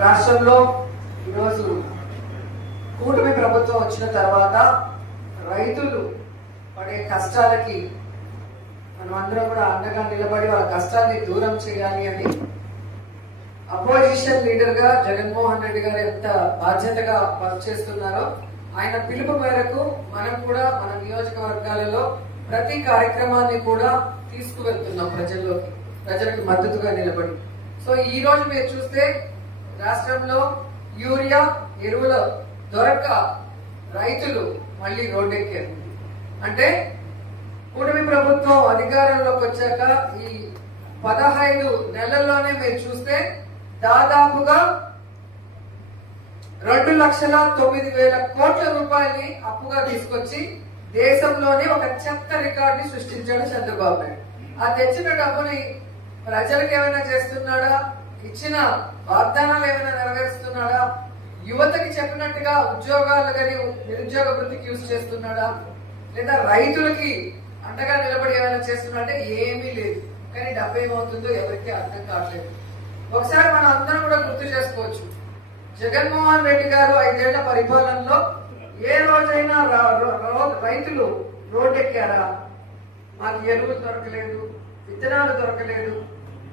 రాష్ట్రంలో ఈరోజు కూటమి ప్రభుత్వం వచ్చిన తర్వాత రైతులు పడే కష్టాలకి మనమందరం కూడా అండగా నిలబడి వాళ్ళ కష్టాన్ని దూరం చేయాలి అని అపోజిషన్ లీడర్ గా జగన్మోహన్ రెడ్డి గారు ఎంత బాధ్యతగా వర్క్ చేస్తున్నారో ఆయన పిలుపు మేరకు మనం కూడా మన నియోజకవర్గాలలో ప్రతి కార్యక్రమాన్ని కూడా తీసుకువెళ్తున్నాం ప్రజలకు మద్దతుగా నిలబడి. సో ఈ రోజు మీరు చూస్తే రాష్ట్రంలో యూరియా ఎరువుల దొరక్క రైతులు మళ్ళీ రోడ్డెక్కారు. అంటే కూటమి ప్రభుత్వం అధికారంలోకి వచ్చాక ఈ 15 నెలల్లోనే మీరు చూస్తే దాదాపుగా 2,09,000 కోట్ల రూపాయలని అప్పుగా తీసుకొచ్చి దేశంలోనే ఒక చెత్త రికార్డుని సృష్టించాడు చంద్రబాబు నాయుడు. ఆ తెచ్చిన డబ్బుని ప్రజలకు ఏమైనా చేస్తున్నాడా, ఇచ్చిన వాగ్దానాలు ఏమైనా నెరవేరుస్తున్నాడా, యువతకి చెప్పినట్టుగా ఉద్యోగాలు కానీ నిరుద్యోగ వృత్తికి యూజ్ చేస్తున్నాడా, లేదా రైతులకి అండగా నిలబడి ఏమైనా చేస్తున్నా అంటే ఏమీ లేదు. కానీ డబ్బు ఏమవుతుందో ఎవరికి అర్థం కావట్లేదు. ఒకసారి మనం అందరం కూడా గుర్తు చేసుకోవచ్చు, జగన్మోహన్ రెడ్డి గారు 5 ఏళ్ల పరిపాలనలో ఏ రోజైనా రైతులు రోడ్డెక్కారా? మాకు ఎరువులు దొరకలేదు, విత్తనాలు దొరకలేదు,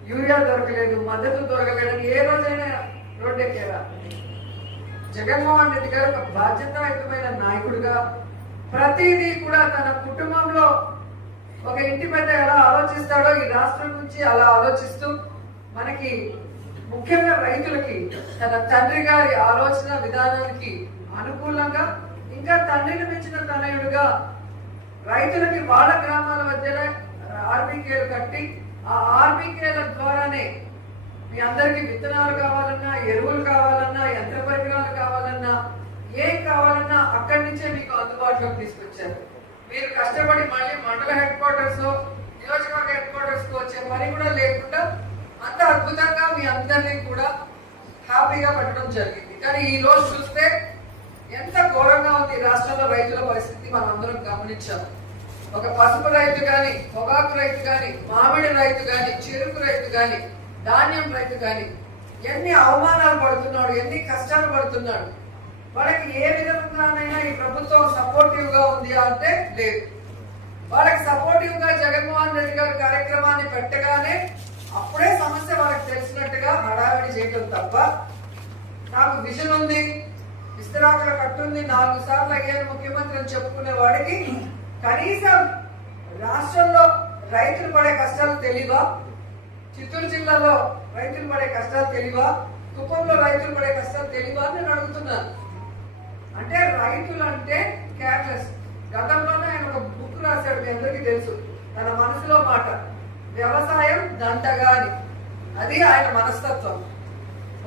యూరియా దొరకలేదు, మద్దతు దొరకలేదని ఏ రోజైనా రోడ్డెక్కారా? జగన్మోహన్ రెడ్డి గారు ఒక బాధ్యతాయుతమైన నాయకుడిగా ప్రతిదీ కూడా తన కుటుంబంలో ఒక ఇంటి పెద్ద ఎలా ఆలోచిస్తాడో ఈ రాష్ట్రం నుంచి అలా ఆలోచిస్తూ మనకి ముఖ్యంగా రైతులకి తన తండ్రి గారి ఆలోచన విధానానికి అనుకూలంగా ఇంకా తండ్రిని మించిన తనయుడుగా రైతులకి వాళ్ళ గ్రామాల మధ్యనే ఆర్బీకేలు కట్టి ఆ ఆర్బీకేల ద్వారానే మీ అందరికి విత్తనాలు కావాలన్నా, ఎరువులు కావాలన్నా, యంత్ర పరికరాలు కావాలన్నా, ఏం కావాలన్నా అక్కడి నుంచే మీకు అందుబాటులోకి తీసుకొచ్చారు. మీరు కష్టపడి మళ్ళీ మండల హెడ్ క్వార్టర్స్, నియోజకవర్గ హెడ్ క్వార్టర్స్ కు వచ్చే పని కూడా లేకుండా అంత అద్భుతంగా మీ అందరినీ కూడా హ్యాపీగా పెట్టడం జరిగింది. కానీ ఈ రోజు చూస్తే ఎంత ఘోరంగా ఉంది రాష్ట్రంలో రైతుల పరిస్థితి మనం అందరం గమనించాం. ఒక పసుపు రైతు గాని, పొగాకు రైతు గాని, మామిడి రైతు గాని, చెరుకు రైతు గాని, ధాన్యం రైతు గాని ఎన్ని అవమానాలు పడుతున్నాడు, ఎన్ని కష్టాలు పడుతున్నాడు. వాళ్ళకి ఏ విధంగానైనా ఈ ప్రభుత్వం సపోర్టివ్ గా ఉంది అంటే లేదు. వాళ్ళకి సపోర్టివ్ గా జగన్మోహన్ రెడ్డి గారి కార్యక్రమాన్ని పెట్టగానే అప్పుడే సమస్య వాళ్ళకి తెలిసినట్టుగా హడావిడి చేయడం తప్ప, నాకు విజన్ ఉంది, విస్తరాకుల కట్టుంది, 4 సార్లు అయ్యాను ముఖ్యమంత్రి అని చెప్పుకునే వాడికి కనీసం రాష్ట్రంలో రైతులు పడే కష్టాలు తెలియవా? చిత్తూరు జిల్లాలో రైతులు పడే కష్టాలు తెలియవా? కుప్పంలో రైతులు పడే కష్టాలు తెలియవా అని నేను అడుగుతున్నాను. అంటే రైతులు అంటే కేర్లెస్. గతంలోనే ఆయన ఒక బుక్ రాశాడు, మీ అందరికీ తెలుసు, తన మనసులో మాట, వ్యవసాయం దండగా అని. అది ఆయన మనస్తత్వం.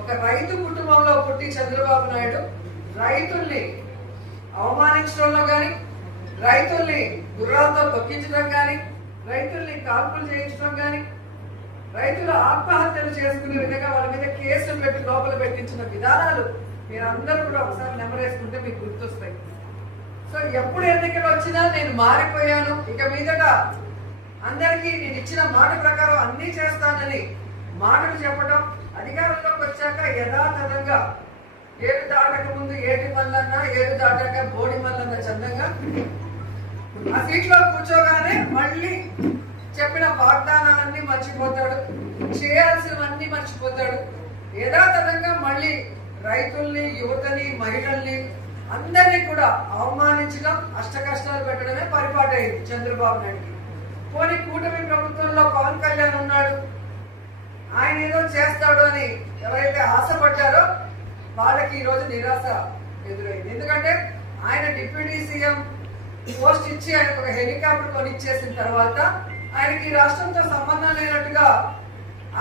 ఒక రైతు కుటుంబంలో పుట్టి చంద్రబాబు నాయుడు రైతుల్ని అవమానించడంలో గాని, రైతుల్ని గుర్రాలతో తొక్కించడం గాని, రైతుల్ని కాల్పులు చేయించడం గాని, రైతులు ఆత్మహత్యలు చేసుకునే విధంగా వాళ్ళ మీద కేసులు పెట్టి లోపల పెట్టించిన విధానాలు మీరందరూ కూడా ఒకసారి నెమరేసుకుంటే మీకు గుర్తొస్తాయి. సో ఎప్పుడు ఎన్నికలు వచ్చినా నేను మారిపోయాను, ఇక మీదట అందరికీ నేను ఇచ్చిన మాట ప్రకారం అన్ని చేస్తానని మాటలు చెప్పడం, అధికారంలోకి వచ్చాక యథాతథంగా ఏడు దాటక ముందు ఏటి మల్లన్న, ఏడు దాటాక బోడి మల్లన్న చందంగా ఆ సీట్లో కూర్చోగానే మళ్ళీ చెప్పిన వాగ్దానాలన్నీ మర్చిపోతాడు, చేయాల్సినవన్నీ మర్చిపోతాడు. యథాతథంగా మళ్ళీ రైతుల్ని, యువతని, మహిళల్ని అందరినీ కూడా అవమానించడం, అష్ట కష్టాలు పెట్టడమే పరిపాటైంది చంద్రబాబు నాయుడుకి. పోనీ కూటమి ప్రభుత్వంలో పవన్ కళ్యాణ్ ఉన్నాడు, ఆయన ఏదో చేస్తాడు అని ఎవరైతే ఆశపడ్డారో వాళ్ళకి ఈ రోజు నిరాశ ఎదురైంది. ఎందుకంటే ఆయన డిప్యూటీ సీఎం పోస్ట్ ఇచ్చి ఆయనకు ఒక హెలికాప్టర్ కొనిచ్చేసిన తర్వాత ఆయనకి రాష్ట్రంతో సంబంధం లేనట్టుగా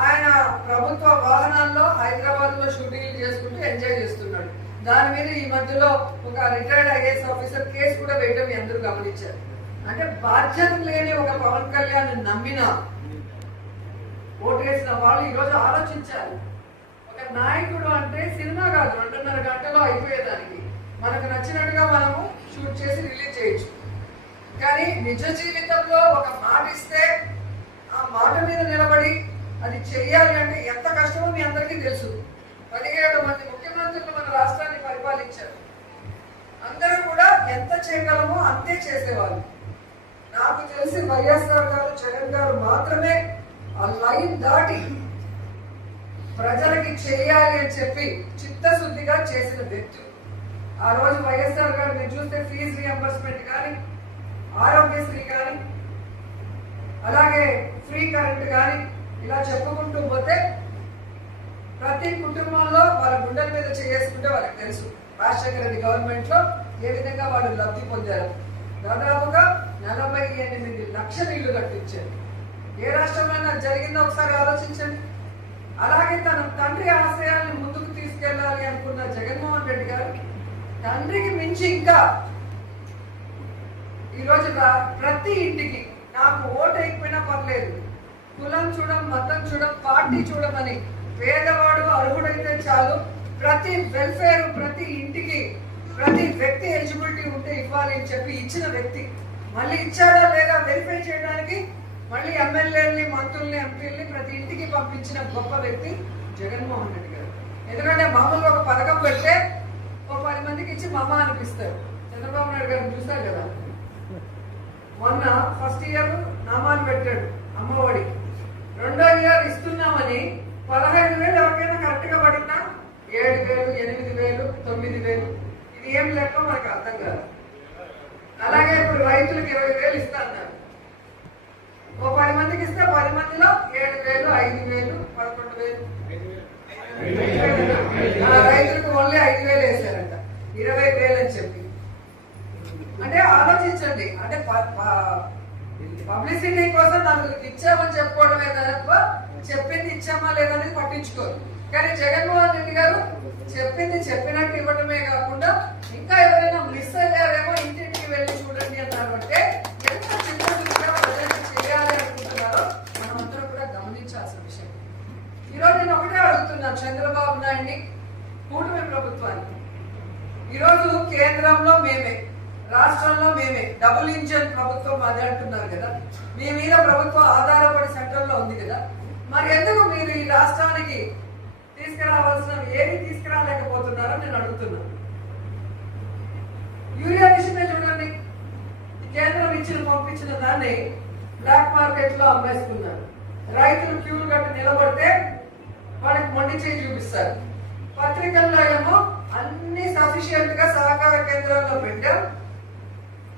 ఆయన ప్రభుత్వ వాహనాల్లో హైదరాబాద్ లో షూటింగ్ చేసుకుంటూ ఎంజాయ్ చేస్తున్నాడు. దాని మీద ఈ మధ్యలో ఒక రిటైర్డ్ ఐఏఎస్ ఆఫీసర్ కేసు కూడా వేయడం మీ అందరూ గమనించారు. అంటే బాధ్యత లేని ఒక పవన్ కళ్యాణ్ నమ్మిన ఓటేసిన వాళ్ళు ఈ రోజు ఆలోచించారు. ఒక నాయకుడు అంటే సినిమా కాదు, 2.5 గంటలో అయిపోయేదానికి మనకు నచ్చినట్టుగా మనము షూట్ చేసి రిలీజ్ చేయొచ్చు. కానీ నిజ జీవితంలో ఒక మాట ఇస్తే ఆ మాట మీద నిలబడి అది చెయ్యాలి అంటే ఎంత కష్టమో మీ అందరికీ తెలుసు. 17 చేయగలమో అంతే చేసేవాళ్ళు. నాకు తెలిసి వైఎస్ఆర్ గారు, జగన్ గారు మాత్రమే ఆ లైన్ దాటి ప్రజలకి చేయాలి అని చెప్పి చిత్తశుద్ధిగా చేసిన వ్యక్తులు. ఆ రోజు వైఎస్ఆర్ గారు మీరు చూస్తే ఫీజు రియంబర్స్మెంట్ కానీ, ఆరోగ్యశ్రీ కానీ, అలాగే ఫ్రీ కరెంట్ కానీ, ఇలా చెప్పుకుంటూ పోతే ప్రతి కుటుంబంలో వాళ్ళ గుండెల మీద చేసుకుంటే వాళ్ళకి తెలుసు రాజశేఖర రెడ్డి గవర్నమెంట్ లో ఏ విధంగా వాళ్ళు లబ్ధి పొందారు. దాదాపుగా 48 లక్షల ఇల్లు కట్టించారు. ఏ రాష్ట్రంలో జరిగిందో ఒకసారి ఆలోచించండి. అలాగే తన తండ్రి ఆశయాలను ముందుకు తీసుకెళ్లాలి అనుకున్న జగన్మోహన్ రెడ్డి గారు తండ్రికి మించి ఇంకా ఈరోజు ప్రతి ఇంటికి నాకు ఓటు అయిపోయినా పర్లేదు, కులం చూడం, మతం చూడం, పార్టీ చూడమని పేదవాడు అర్హుడైతే చాలు, ప్రతి వెల్ఫేర్, ప్రతి ఇంటికి ప్రతి వ్యక్తి ఎలిజిబిలిటీ ఉంటే ఇవ్వాలి అని చెప్పి ఇచ్చిన వ్యక్తి. మళ్ళీ ఇచ్చారా లేదా వెరిఫై చేయడానికి మళ్ళీ ఎమ్మెల్యేలని, మంత్రుల్ని, ఎంపీలని ప్రతి ఇంటికి పంపించిన గొప్ప వ్యక్తి జగన్మోహన్ రెడ్డి గారు. ఎందుకంటే మామూలుగా ఒక పథకం పెడితే ఒక 10 మందికి ఇచ్చి మమ్మ అనిపిస్తారు. చంద్రబాబు నాయుడు గారిని చూస్తారు కదా, మొన్న ఫస్ట్ ఇయర్ నామాలు పెట్టాడు అమ్మఒడి, రెండో ఇయర్ ఇస్తున్నామని 15,000 ఎవరికైనా కరెక్ట్ గా పడిందా? 7,000, 8,000, 9,000. ఇది ఏం లెక్క మనకు అర్థం కాదు. అలాగే ఇప్పుడు రైతులకు 20,000 ఇస్తా అన్నారు. ఓ 10 మందికి ఇస్తే 10 మందిలో 7,000, 5,000, 11,000. రైతులకు ఓన్లీ 5,000 వేశారంట, 20,000 అని చెప్పి. అంటే ఆలోచించండి, అంటే పబ్లిసిటీ కోసం నలుగురికి ఇచ్చామని చెప్పుకోవడమే తప్ప చెప్పింది ఇచ్చామా లేదనేది పట్టించుకోరు. కానీ జగన్మోహన్ రెడ్డి గారు చెప్పింది చెప్పినట్టు ఇవ్వడమే కాకుండా ఇంకా ఎవరైనా మిస్ అయ్యారేమో ఇంటింటికి వెళ్ళి చూడండి అన్నారు. అంటే ఎంత చిన్నగా ప్రజలకు చేయాలి అనుకుంటున్నారో మనమందరం కూడా గమనించాల్సిన విషయం. ఈరోజు నేను ఒకటే అడుగుతున్నాను చంద్రబాబు నాయుడిని, కూటమి ప్రభుత్వాన్ని. ఈరోజు కేంద్రంలో మేమే, రాష్ట్రంలో మేమే, డబుల్ ఇంజన్ ప్రభుత్వం అదే అంటున్నారు కదా. మీ మీద ప్రభుత్వం ఆధారపడి సెంట్రల్ లో ఉంది కదా, మరి ఎందుకు మీరు ఈ రాష్ట్రానికి తీసుకురావాల్సిన ఏది తీసుకురాలేకపోతున్నారో నేను అడుగుతున్నాను. యూరియా విషయమే చూడండి, కేంద్రం ఇచ్చిన పంపించిన దాన్ని బ్లాక్ మార్కెట్ లో అమ్మేసుకున్నారు. రైతులు క్యూలు కట్టి నిలబడితే వాళ్ళకి మొండి చేయి చూపిస్తారు. పత్రికల్లో ఏమో అన్ని సఫిషియెంట్ గా సహకార కేంద్రాల్లో పెట్టాం,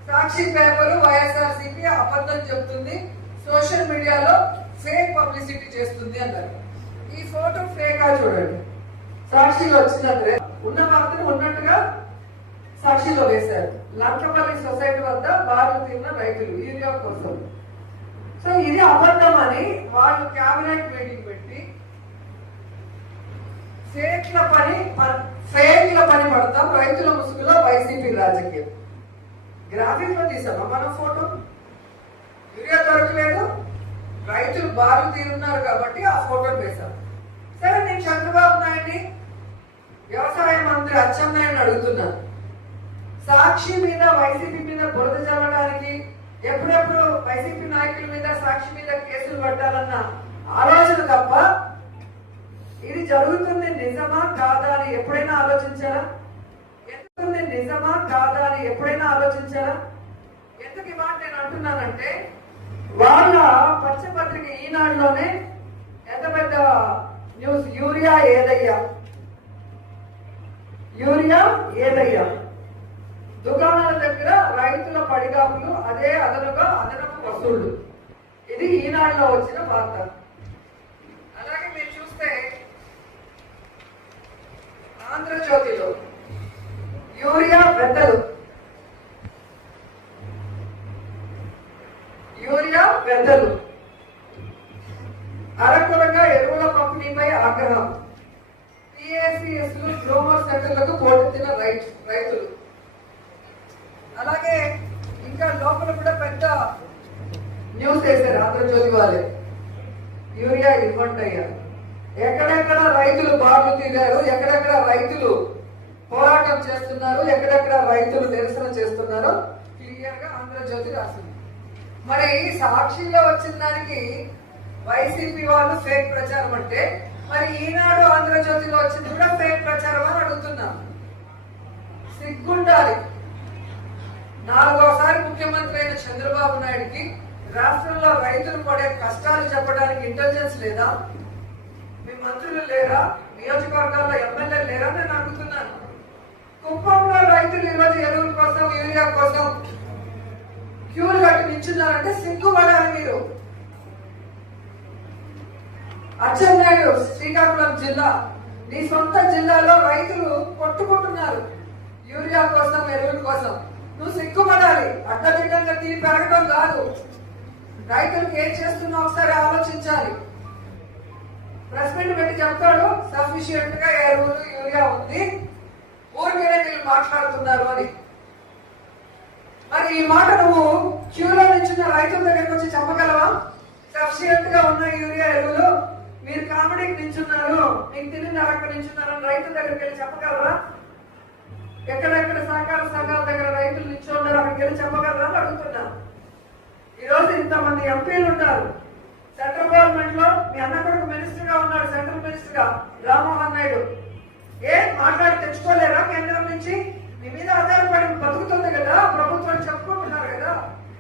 సాక్షి పేపర్ వైఎస్ఆర్సీపీ అబద్ధం చెబుతుంది, సోషల్ మీడియాలో ఫేక్ పబ్లిసిటీ చేస్తుంది అన్నారు. ఈ ఫోటో ఫేక్ గా చూడండి, సాక్షిలో వచ్చినట్లే ఉన్న వార్తను ఉన్నట్టుగా సాక్షిలో వేశారు. లంకపల్లి సొసైటీ వద్ద బారులు తీరిన రైతులు యూరియా కోసం. సో ఇది అబద్ధం అని వాళ్ళు కేబినెట్ మీటింగ్ పెట్టి ఫేక్ల పని పడతాం, రైతుల ముసుగులో వైసీపీ రాజకీయం. గ్రాఫిక్ లో తీసామా మనం ఫోటో? యూరియా దొరకలేదు, రైతులు బారులు తీరున్నారు కాబట్టి ఆ ఫోటో వేశాం. సరే, నేను చంద్రబాబు నాయుడిని, వ్యవసాయ మంత్రి అచ్చెన్నాయుడిని అడుగుతున్నాను. సాక్షి మీద వైసీపీ మీద బురద చల్లడానికి, ఎప్పుడెప్పుడు వైసీపీ నాయకుల మీద సాక్షి మీద కేసులు పట్టాలన్న ఆలోచన తప్ప ఇది జరుగుతుంది నిజమా కాదా అని ఎప్పుడైనా ఆలోచించారా? నిజమా కాదా అని ఎప్పుడైనా ఆలోచించారా? ఎందుకు ఈ మాట నేను అంటున్నానంటే, వాళ్ళ పచ్చపత్రిక ఈనాడులోనే ఎంత పెద్ద న్యూస్, యూరియా ఏదయ్యా, దుకాణాల దగ్గర రైతుల పడిగాపులు, అదే అదనపు వసూళ్లు. ఇది ఈనాడులో వచ్చిన వార్త. అలాగే మీరు చూస్తే ఆంధ్రజ్యోతిలో యూరియా పెద్దలు అరకొరగా ఎరువుల పంపిణీపై ఆగ్రహం, PACS లు గ్రోమర్ సెంటర్లకు పోటెత్తిన రైతులు. అలాగే ఇంకా లోపల కూడా పెద్ద న్యూస్ వేశారు ఆంధ్రజ్యోతి వాళ్ళే, యూరియా ఇవ్వండి అయ్యా. ఎక్కడెక్కడ రైతులు బారులు తీరారు, ఎక్కడెక్కడ రైతులు పోరాటం చేస్తున్నారు, ఎక్కడెక్కడ రైతులు నిరసన చేస్తున్నారో క్లియర్ గా ఆంధ్రజ్యోతి రాసింది. మరి సాక్షిలో వచ్చిన దానికి వైసీపీ వాళ్ళు ఫేక్ ప్రచారం అంటే, మరి ఈనాడు ఆంధ్రజ్యోతిలో వచ్చింది కూడా ఫేక్ ప్రచారం అని అడుగుతున్నాం. సిగ్గుండాలి. లేదా? మీ మంత్రులు లేరా? నియోజకవర్గాల్లో ఎమ్మెల్యేలు లేరా? నేను అడుగుతున్నాను. కుప్పంలో రైతులు ఈరోజు ఎరువుల కోసం, యూరియా కోసం క్యూలు కట్టి నిల్చున్నారంటే సిగ్గుపడాలి మీరు. అచ్చెన్నాయుడు, శ్రీకాకుళం జిల్లా, నీ సొంత జిల్లాలో రైతులు కొట్టుకుంటున్నారు యూరియా కోసం, ఎరువుల కోసం. నువ్వు సిగ్గుపడాలి. అడ్డదిడ్డంగా తీ పెరగడం కాదు. రైతులకు ఏం చేస్తున్నావు ఒకసారి ఆలోచించాలి. ప్రెస్ మీట్ పెట్టి చెప్తాడు సఫిషియెంట్ గా ఎరువులు, యూరియా ఉంది, ఊరికేనే వీళ్ళు మాట్లాడుతున్నారు అని. మరి ఈ మాట నువ్వు క్యూలో నించున్న రైతుల దగ్గరికి వచ్చి చెప్పగలవా? సఫిషియెంట్ గా ఉన్న యూరియా, ఎరువులు మీరు కామెడీకి నించున్నారు, మీకు తిరిగి అక్కడ నించున్నారు అని రైతుల దగ్గరికి వెళ్ళి చెప్పగలరా? ఎక్కడెక్కడ సహకార సంఘాల దగ్గర రైతులు నిల్చున్నారు, అక్కడికి వెళ్ళి చెప్పగలరా అని అడుగుతున్నాను. ఈ రోజు ఇంతమంది ఎంపీలు ఉన్నారు. సెంట్రల్ గవర్నమెంట్ లో మీ అన్న కొడుకు మినిస్టర్ గా ఉన్నాడు, సెంట్రల్ మినిస్టర్ గా రామ్మోహన్ నాయుడు. మాట్లాడి తెచ్చుకోలేరా? కేంద్రం నుంచి మీ మీద ఆధారపడి బతుకుతుంది కదా ప్రభుత్వం, చెప్పుకుంటున్నారు కదా,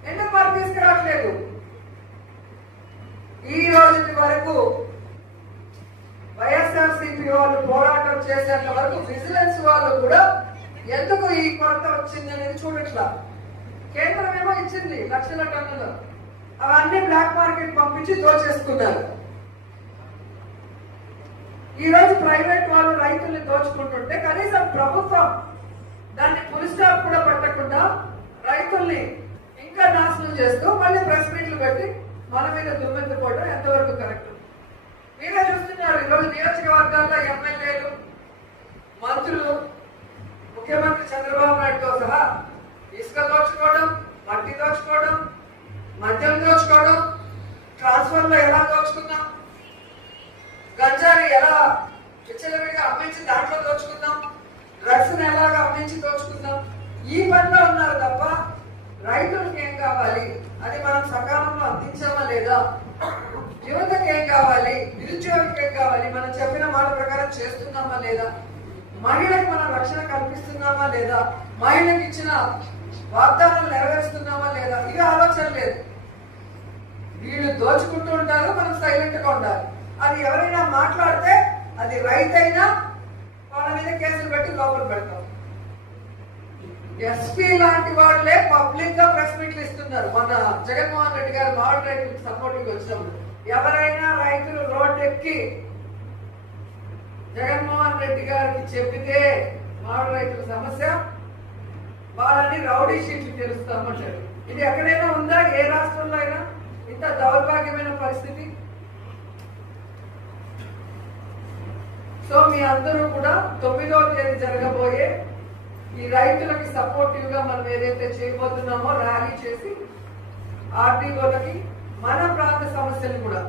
ఎందుకు వారు తీసుకురావట్లేదు? ఈ రోజు వరకు వైఎస్ఆర్సీపీ వాళ్ళు పోరాటం చేసేంత వరకు విజిలెన్స్ వాళ్ళు కూడా ఎందుకు ఈ కొరత వచ్చింది అనేది చూడట్లా. కేంద్రం ఏమో ఇచ్చింది లక్షల టన్నులు, అవన్నీ బ్లాక్ మార్కెట్ పంపించి దోచేసుకున్నారు. ఈ రోజు ప్రైవేట్ వాళ్ళు రైతుల్ని దోచుకుంటుంటే కనీసం ప్రభుత్వం దాన్ని ఫుల్ స్టాప్ కూడా పెట్టకుండా రైతుల్ని ఇంకా నాశనం చేస్తూ మళ్ళీ ప్రెస్ మీట్లు పెట్టి మన మీద దుమ్మెత్తిపోవడం ఎంతవరకు కరెక్ట్? మీరే చూస్తున్నారు. ఈరోజు నియోజకవర్గాల్లో ఎమ్మెల్యేలు, మంత్రులు, ముఖ్యమంత్రి చంద్రబాబు నాయుడుతో సహా ఇసుక దోచుకోవడం, మట్టి దోచుకోవడం, మద్యం దోచుకోవడం, ట్రాన్స్ఫర్ లో ఎలా దోచుకున్నాం, గంజాని ఎలా విచ్చలవిడిగా అమ్మించి దాంట్లో దోచుకుందాం, డ్రగ్స్ ఎలాగా అమ్మించి దోచుకుందాం, ఈ పనిలో ఉన్నారు తప్ప రైతులకు ఏం కావాలి, అది మనం సకాలంలో అందించామా లేదా, యువతకు ఏం కావాలి, నిరుద్యోగికి ఏం కావాలి, మనం చెప్పిన మాట ప్రకారం చేస్తున్నామా లేదా, మహిళలకు మనం రక్షణ కల్పిస్తున్నామా లేదా, మహిళలకు ఇచ్చిన వాగ్దానాలు నెరవేరుస్తున్నామా లేదా, ఇవి ఆలోచన లేదు. వీళ్ళు దోచుకుంటూ ఉంటారు, మనం సైలెంట్ గా ఉండాలి. అది ఎవరైనా మాట్లాడితే అది రైతైనా వాళ్ళ మీద కేసులు పెట్టి లోపల పెడతాం. ఎస్పీ లాంటి వాళ్ళే పబ్లిక్ గా ప్రెస్ మీట్లు ఇస్తున్నారు. మన జగన్మోహన్ రెడ్డి గారు మామిడి రైతులకు సపోర్టింగ్ వచ్చినప్పుడు ఎవరైనా రైతులు రోడ్డు ఎక్కి జగన్మోహన్ రెడ్డి గారికి చెప్పితే మామిడి రైతుల సమస్య, వాళ్ళని రౌడీ షీట్లు తెలుస్తామంటారు. ఇది ఎక్కడైనా ఉందా? ఏ రాష్ట్రంలో అయినా ఇంత దౌర్భాగ్యమైన పరిస్థితి? సో మీ అందరూ కూడా 9వ తేదీ జరగబోయే ఈ రైతులకి సపోర్టివ్ గా మనం ఏదైతే చేయబోతున్నామో ర్యాలీ చేసి ఆర్టీఓలకి మన ప్రాంత సమస్యలు కూడా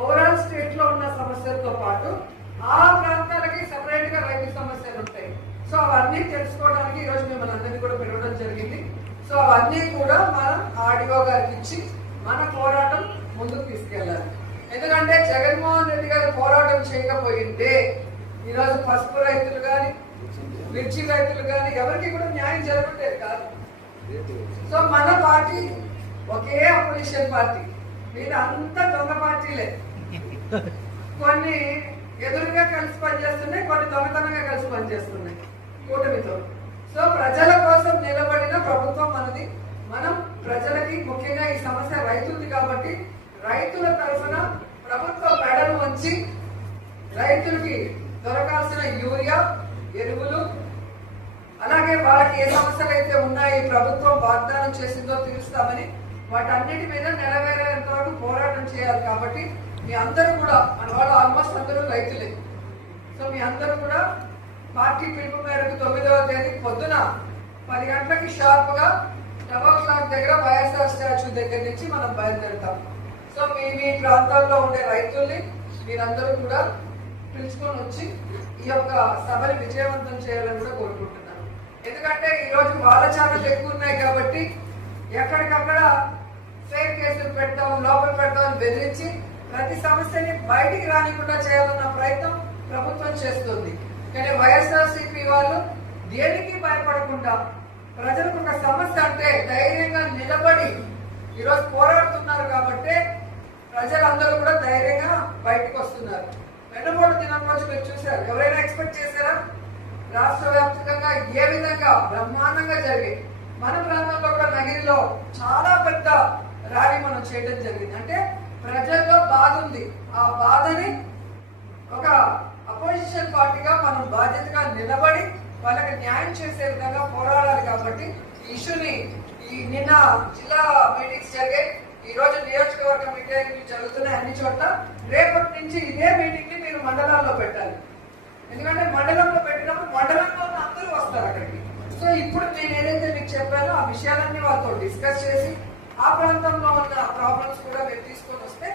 ఓవరాల్ స్టేట్ లో ఉన్న సమస్యలతో పాటు ఆ ప్రాంతాలకి సెపరేట్ గా రైతు సమస్యలు ఉంటాయి. సో అవన్నీ తెలుసుకోవడానికి ఈ రోజు మిమ్మల్ని అందరినీ కూడా పిలవడం జరిగింది. సో అవన్నీ కూడా మనం ఆర్డీఓ గారికి ఇచ్చి మన పోరాటం ముందుకు తీసుకెళ్లాలి. ఎందుకంటే జగన్మోహన్ రెడ్డి గారు పోరాటం చేయకపోయింటే ఈరోజు పసుపు రైతులు కానీ, మిర్చి రైతులు కానీ ఎవరికి కూడా న్యాయం జరుగుతుంది కాదు. సో మన పార్టీ ఒకే అపోజిషన్ పార్టీ, మీరు అంతా దొంగ పార్టీలే. కొన్ని ఎదురుగా కలిసి పనిచేస్తున్నాయి, కొన్ని దొంగతనంగా కలిసి పనిచేస్తున్నాయి కూటమితో. సో ప్రజల కోసం నిలబడిన ప్రభుత్వం మనది. మనం ప్రజలకి, ముఖ్యంగా ఈ సమస్య రైతులది కాబట్టి రైతుల తరఫున ప్రభుత్వ మెడలు వంచి రైతులకి దొరకాల్సిన యూరియా, ఎరువులు, అలాగే వాళ్ళకి ఏ సమస్యలు అయితే ఉన్నాయి ప్రభుత్వం వాగ్దానం చేసిందో తీరుస్తామని వాటన్నిటి మీద నెరవేరేంత వరకు పోరాటం చేయాలి. కాబట్టి మీ అందరూ కూడా, మన వాళ్ళు ఆల్మోస్ట్ అందరూ రైతులే. సో మీ అందరూ కూడా పార్టీ పిలుపు మేరకు 9వ తేదీ పొద్దున 10 గంటలకి షార్ప్ గా టవర్ క్లాక్ దగ్గర వైఎస్ఆర్ స్టాచ్యూ దగ్గర నుంచి మనం బయలుదేరుతాం. సో మీ ప్రాంతాల్లో ఉండే రైతుల్ని మీరందరూ కూడా పిలుచుకొని వచ్చి ఈ యొక్క సభని విజయవంతం చేయాలని కూడా కోరుకుంటున్నాను. ఎందుకంటే ఈ రోజు వాళ్ళ ఛానల్ ఎక్కువ ఉన్నాయి కాబట్టి ఎక్కడికక్కడ ఫేక్ కేసులు పెట్టడం, లోపల పెట్టడం బెదిరించి ప్రతి సమస్యని బయటికి రానికుండా చేయాలన్న ప్రయత్నం ప్రభుత్వం చేస్తుంది. కానీ వైఎస్ఆర్సీపీ వాళ్ళు దేనికి భయపడకుండా ప్రజలకు ఒక సమస్య అంటే ధైర్యంగా నిలబడి ఈరోజు పోరాడుతున్నారు. కాబట్టి ప్రజలందరూ కూడా ధైర్యంగా బయటకు వస్తున్నారు. వెన్నుపోటు దినం రోజు మీరు చూశారు, ఎవరైనా ఎక్స్పెక్ట్ చేశారా? రాష్ట్ర వ్యాప్తంగా ఏ విధంగా బ్రహ్మాండంగా జరిగాయి. మన ప్రాంతంలో కూడా నగిరిలో చాలా పెద్ద ర్యాలీ మనం చేయడం జరిగింది. అంటే ప్రజల్లో బాధ ఉంది, ఆ బాధని ఒక అపోజిషన్ పార్టీగా మనం బాధ్యతగా నిలబడి వాళ్ళకి న్యాయం చేసే విధంగా పోరాడాలి. కాబట్టి ఈ ఇష్యూని నిన్న జిల్లా మీటింగ్స్ జరిగాయి, ఈ రోజు నియోజకవర్గ మీటింగ్లు జరుగుతున్నాయి అన్ని చోట్ల. రేపటి నుంచి ఇదే మీటింగ్ ని మీరు మండలాల్లో పెట్టాలి. ఎందుకంటే మండలంలో పెట్టినప్పుడు మండలంలో ఉన్న అందరూ వస్తారు అక్కడికి. సో ఇప్పుడు నేను ఏదైతే మీకు చెప్పానో ఆ విషయాలన్నీ వాళ్ళతో డిస్కస్ చేసి ఆ ప్రాంతంలో ఉన్న ప్రాబ్లమ్స్ కూడా మీరు తీసుకొని వస్తే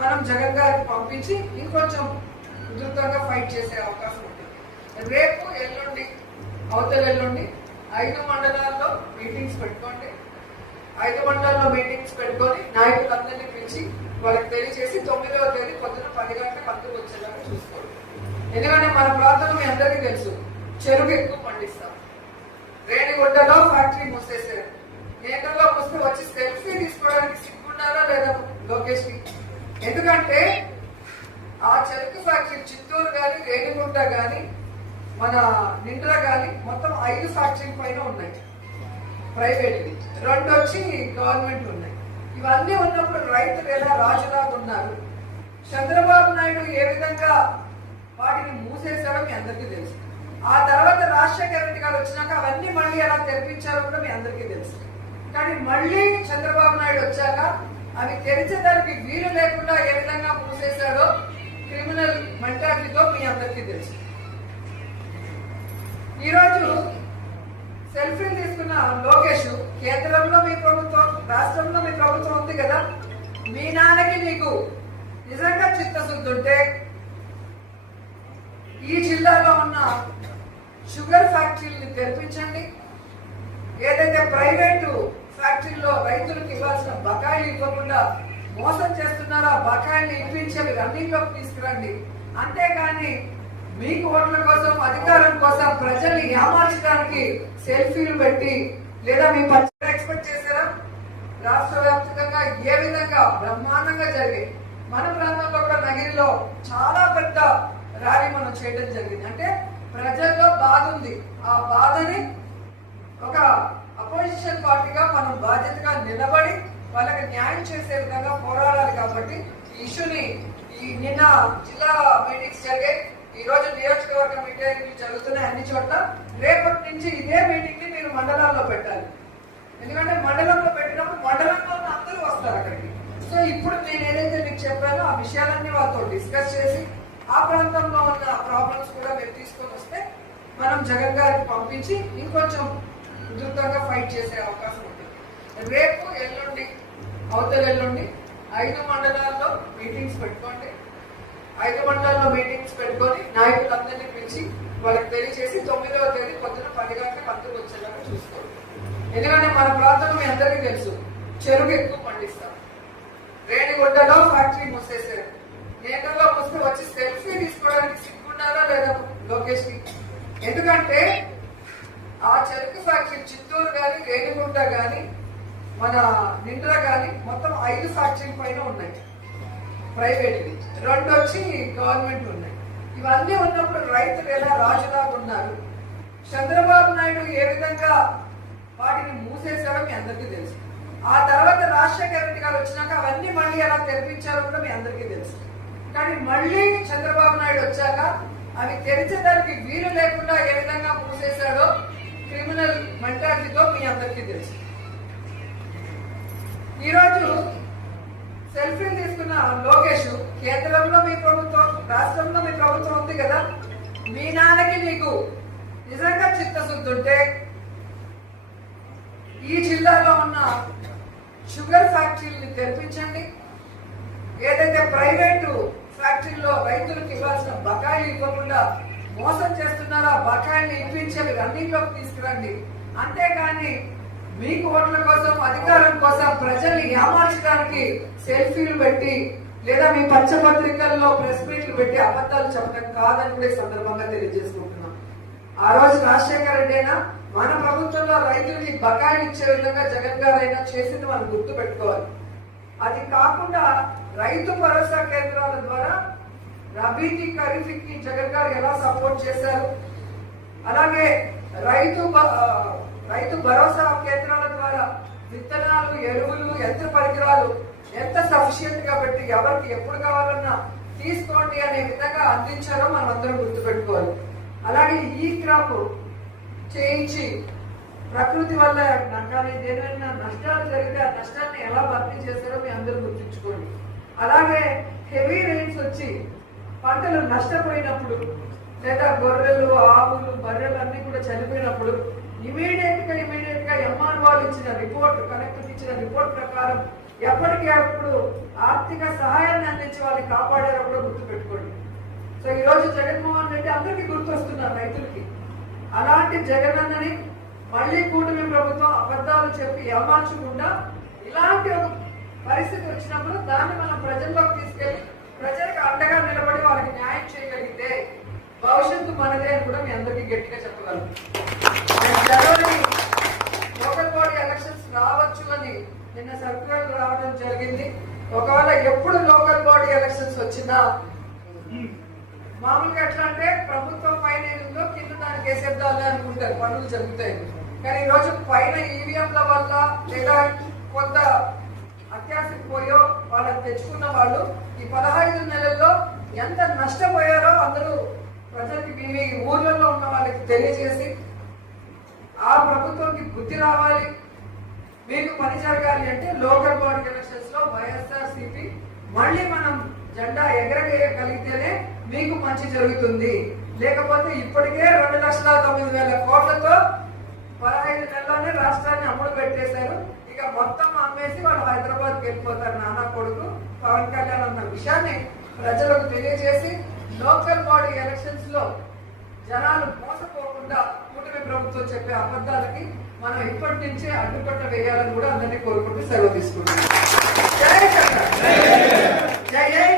మనం జగన్ గారికి పంపించి ఇంకొంచెం ఉధృతంగా ఫైట్ చేసే అవకాశం ఉంటుంది. రేపు ఎల్లుండి అవతల ఎల్లుండి 5 మండలాల్లో మీటింగ్స్ పెట్టుకోండి. 5 మండలాల్లో మీటింగ్స్ పెట్టుకొని నాయకులందరినీ పిలిచి వాళ్ళకి తెలియజేసి 9వ తేదీ పొద్దున 10 గంటలకు అందరూ వచ్చేలాగా చూసుకోండి. ఎందుకంటే మన ప్రాంతంలో మీ అందరికీ తెలుసు, చెరుకు ఎక్కువ పండిస్తాం. రేణిగుంటలో ఫ్యాక్టరీ మూసేసారు. నేతల్లో మూస్తే వచ్చి సెల్ఫీ తీసుకోవడానికి సిగ్గుండాలా లేదా లోకేష్ కి? ఎందుకంటే ఆ చెరుకు ఫ్యాక్టరీ చిత్తూరు గాని రేణిగుంట గాని మన నిండ్ర గాని మొత్తం 5 ఫ్యాక్టరీ పైన ఉన్నాయి ప్రైవేట్, 2 వచ్చి గవర్నమెంట్ ఉన్నాయి. ఇవన్నీ ఉన్నప్పుడు రైతులు ఎలా రాజులాగా ఉన్నారు. చంద్రబాబు నాయుడు ఏ విధంగా వాటిని మూసేశాడో మీ అందరికీ తెలుసు. ఆ తర్వాత రాజశేఖర రెడ్డి గారు వచ్చినాక అవన్నీ మళ్ళీ ఎలా తెరిపించారో కూడా మీ అందరికీ తెలుసు. కానీ మళ్ళీ చంద్రబాబు నాయుడు వచ్చాక అవి తెరిచేదానికి వీలు లేకుండా ఏ విధంగా మూసేశాడో క్రిమినల్ మెంటాలిటీతో మీ అందరికీ తెలుసు. ఈరోజు సెల్ఫీలు తీసుకున్న లోకేష్, కేంద్రంలో మీ ప్రభుత్వం, రాష్ట్రంలో మీ ప్రభుత్వం ఉంది కదా, మీ నాన్నకి నీకు నిజంగా చిత్తశుద్ధి ఉంటే ఈ జిల్లాలో ఉన్న షుగర్ ఫ్యాక్టరీని తెరిపించండి. ఏదైతే ప్రైవేటు ఫ్యాక్టరీలో రైతులకు ఇవ్వాల్సిన బకాయిలు ఇవ్వకుండా మోసం చేస్తున్నారో ఆ బకాయిల్ని ఇప్పించేవి రన్నింగ్లోకి తీసుకురండి. అంతేగాని మీకు ఓట్ల కోసం, అధికారం కోసం ప్రజల్ని ఏమార్చడానికి సెల్ఫీలు పెట్టి లేదా మీ పచ్చడి ఎక్స్పెక్ట్ చేశారా? రాష్ట్ర వ్యాప్తంగా ఏ విధంగా బ్రహ్మాండంగా జరిగాయి. మన ప్రాంతంలో కూడా నగిరిలో చాలా పెద్ద ర్యాలీ మనం చేయడం జరిగింది. అంటే ప్రజల్లో బాధ ఉంది, ఆ బాధని ఒక అపోజిషన్ పార్టీగా మనం బాధ్యతగా నిలబడి వాళ్ళకి న్యాయం చేసే విధంగా పోరాడాలి. కాబట్టి ఈ ఇష్యూని నిన్న జిల్లా మీటింగ్స్ జరిగాయి, ఈ రోజు నియోజకవర్గ మీటింగ్లు జరుగుతున్నాయి అన్ని చోట్ల. రేపటి నుంచి ఇదే మీటింగ్ ని మీరు మండలాల్లో పెట్టాలి. ఎందుకంటే మండలంలో పెట్టినప్పుడు మండలంలో ఉన్న అందరూ వస్తారు అక్కడికి. సో ఇప్పుడు నేను ఏదైతే మీకు చెప్పానో ఆ విషయాలన్నీ వాళ్ళతో డిస్కస్ చేసి ఆ ప్రాంతంలో ఉన్న ప్రాబ్లమ్స్ కూడా మీరు తీసుకొని వస్తే మనం జగన్ గారికి పంపించి ఇంకొంచెం ఉధృతంగా ఫైట్ చేసే అవకాశం ఉంటుంది. రేపు ఎల్లుండి అవతల ఎల్లుండి 5 మండలాల్లో మీటింగ్స్ పెట్టుకోండి. 5 మండలాల్లో మీటింగ్స్ పెట్టుకొని నాయకులందరినీ పిలిచి వాళ్ళకి తెలియజేసి 9వ తేదీ పొద్దున 10 గంటలకు అందరూ వచ్చేలాగా చూసుకోండి. ఎందుకంటే మన ప్రాంతంలో మీ అందరికీ తెలుసు, చెరుకు ఎక్కువ పండిస్తాం. రేణిగుంటలో ఫ్యాక్టరీ మూసేసారు. నేతల్లో మూస్తే వచ్చి సెల్ఫీ తీసుకోవడానికి సిగ్గుండాలా లేదా లోకేష్ కి? ఎందుకంటే ఆ చెరుకు ఫ్యాక్టరీ చిత్తూరు గాని రేణిగుంట గాని మన నిండ్ర గాని మొత్తం 5 ఫ్యాక్టరీ పైన ఉన్నాయి ప్రైవేట్, 2 వచ్చి గవర్నమెంట్ ఉన్నాయి. ఇవన్నీ ఉన్నప్పుడు రైతులు ఎలా రాజులాగా ఉన్నారు. చంద్రబాబు నాయుడు ఏ విధంగా వాటిని మూసేశాడో మీ అందరికీ తెలుసు. ఆ తర్వాత రాజశేఖర రెడ్డి గారు వచ్చినాక అవన్నీ మళ్ళీ ఎలా తెరిపించారో కూడా మీ అందరికీ తెలుసు. కానీ మళ్ళీ చంద్రబాబు నాయుడు వచ్చాక అవి తెరిచేదానికి వీలు లేకుండా ఏ విధంగా మూసేశాడో క్రిమినల్ మెంటాలిటీతో మీ అందరికీ తెలుసు. ఈరోజు సెల్ఫీలు తీసుకున్న లోకేష్, కేంద్రంలో మీ ప్రభుత్వం, రాష్ట్రంలో మీ ప్రభుత్వం ఉంది కదా, మీ నాన్నకి నీకు నిజంగా చిత్తశుద్ధి ఉంటే ఈ జిల్లాలో ఉన్న షుగర్ ఫ్యాక్టరీని తెరిపించండి. ఏదైతే ప్రైవేటు ఫ్యాక్టరీలో రైతులకు ఇవ్వాల్సిన బకాయిలు ఇవ్వకుండా మోసం చేస్తున్నారో ఆ బకాయిల్ని ఇప్పించేవి రన్నింగ్లోకి తీసుకురండి. అంతేగాని మీకు ఓట్ల కోసం, అధికారం కోసం ప్రజల్ని ఏమార్చడానికి సెల్ఫీలు పెట్టి లేదా మీ పచ్చపత్రికల్లో ప్రెస్ మీట్లు పెట్టి అబద్ధాలు చెప్పడం కాదని కూడా ఈ సందర్భంగా తెలియజేసుకుంటున్నాం. ఆ రోజు రాజశేఖర రెడ్డి అయినా మన ప్రభుత్వంలో రైతులకి బకాయిలు ఇచ్చే విధంగా జగన్ గారు అయినా చేసింది మనం గుర్తు పెట్టుకోవాలి. అది కాకుండా రైతు భరోసా కేంద్రాల ద్వారా రబీకి ఖరీఫ్కి జగన్ గారు ఎలా సపోర్ట్ చేశారు, అలాగే రైతు భరోసా కేంద్రాల ద్వారా విత్తనాలు, ఎరువులు, యంత్ర పరికరాలు ఎంత సఫిషియెంట్ గా పెట్టి ఎవరికి ఎప్పుడు కావాలన్నా తీసుకోండి అనే విధంగా అందించారో మనం అందరం గుర్తుపెట్టుకోవాలి. అలాగే ఈ క్రాప్ చేయించి ప్రకృతి వల్ల కానీ ఏదైనా నష్టాలు జరిగితే ఆ నష్టాన్ని ఎలా భర్తీ చేశారో మీ అందరూ గుర్తుంచుకోండి. అలాగే హెవీ రెయిన్స్ వచ్చి పంటలు నష్టపోయినప్పుడు లేదా గొర్రెలు, ఆవులు, బర్రెలు అన్ని కూడా చనిపోయినప్పుడు ఇమీడియట్ గా ఎంఆర్ వాళ్ళు ఇచ్చిన రిపోర్ట్, కలెక్టర్ ఇచ్చిన రిపోర్ట్ ప్రకారం ఎప్పటికప్పుడు ఆర్థిక సహాయాన్ని అందించి వాళ్ళని కాపాడారో కూడా గుర్తుపెట్టుకోండి. సో ఈ రోజు జగన్మోహన్ రెడ్డి అందరికీ గుర్తొస్తున్నారు రైతులకి. అలాంటి జగనన్నని మళ్ళీ కూటమి ప్రభుత్వం అబద్ధాలు చెప్పి ఏమార్చకుండా ఇలాంటి ఒక పరిస్థితి వచ్చినప్పుడు దాన్ని మనం ప్రజల్లోకి తీసుకెళ్లి ప్రజలకు అండగా నిలబడి వాళ్ళకి న్యాయం చేయగలిగితే భవిష్యత్తు మనదే అని కూడా మీ అందరికీ గట్టిగా చెప్పగలను. జనవరి లోకల్ బాడీ ఎలక్షన్స్ రావచ్చు అని నిన్న సర్క్యులర్ రావడం జరిగింది. ఒకవేళ ఎప్పుడు లోకల్ బాడీ ఎలక్షన్స్ వచ్చినా మామూలుగా ఎట్లా అంటే ప్రభుత్వం పైన ఏదో కింద దానికి వేసేద్దామని అనుకుంటారు, పనులు జరుగుతాయి. కానీ ఈ రోజు పైన ఈవీఎంల వల్ల లేదా కొంత అత్యాశకు పోయో వాళ్ళని తెచ్చుకున్న వాళ్ళు ఈ 15 నెలల్లో ఎంత నష్టపోయారో అందరూ ప్రజలకి మీ ఊర్లలో ఉన్న వాళ్ళకి తెలియజేసి ఆ ప్రభుత్వానికి బుద్ధి రావాలి, మీకు పని జరగాలి అంటే లోకల్ బాడీ ఎలక్షన్స్ లో వైఎస్ఆర్సీపీ మళ్ళీ మనం జెండా ఎగరగలిగితేనే మీకు మంచి జరుగుతుంది. లేకపోతే ఇప్పటికే 2,09,000 కోట్లతో 15 నెలల్లోనే రాష్ట్రాన్ని అమ్ముడు పెట్టేశారు. ఇక మొత్తం అమ్మేసి వాళ్ళు హైదరాబాద్కి వెళ్ళిపోతారు నానా కొడుకు పవన్ కళ్యాణ్ అన్న విషయాన్ని ప్రజలకు తెలియజేసి లోకల్ బాడీ ఎలక్షన్స్ లో జనాలు మోసపోకుండా కూటమి ప్రభుత్వం చెప్పే అబద్ధాలకి మనం ఇప్పటి నుంచే అడ్డుకట్ట వేయాలని కూడా అందరినీ కోరుకుంటూ సెలవు తీసుకుంటున్నాం. జై జగన్, జై జై